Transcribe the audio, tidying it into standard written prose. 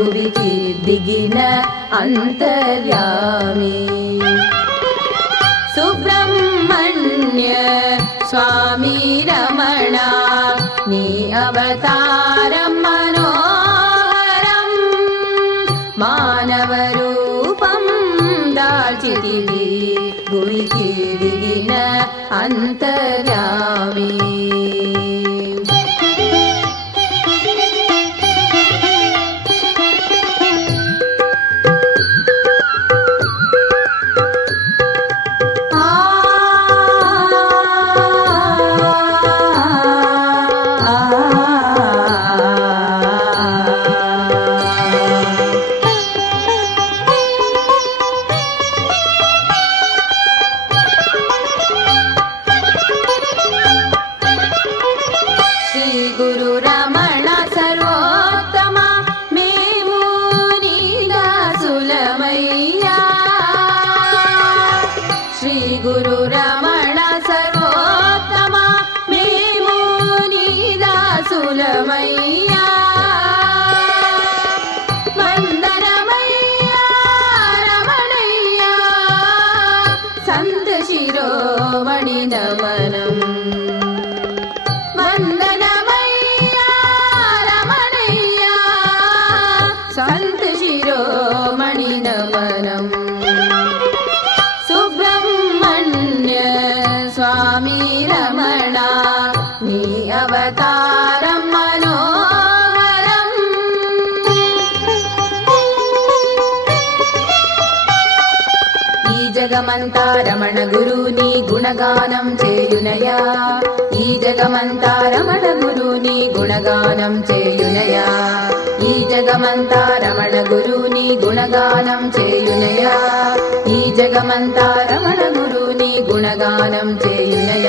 భువికి దిగిన అంతర్యామి సుబ్రహ్మణ్య స్వామి రమణ నీ అవతారం మనోహరం మానవ రూపం దాల్చితివి భువికి దిగిన అంతర్యామి గురు రమణ సర్వోత్తమ మేము నీ దాసులమయ్యా శ్రీ గురు రమణ సర్వోత్తమ మేము నీ దాసులమయ్యా వందనమయ్యా రమణయ్యా సంత శిరోమణి నమనం సంత శిరోమణి నమనం సుబ్రహ్మణ్య స్వామి రమణ నీ అవతారం మనోహరం ఈ జగమంతా రమణ గురుని గుణగానం చేయునయా ఈ జగమంతా రమణ గురుని గుణగానం చేయునయా ఈ జగమంతా రమణ గురుని గుణగానం చేయునయా ఈ జగమంతా రమణ గురుని గుణగానం చేయునయా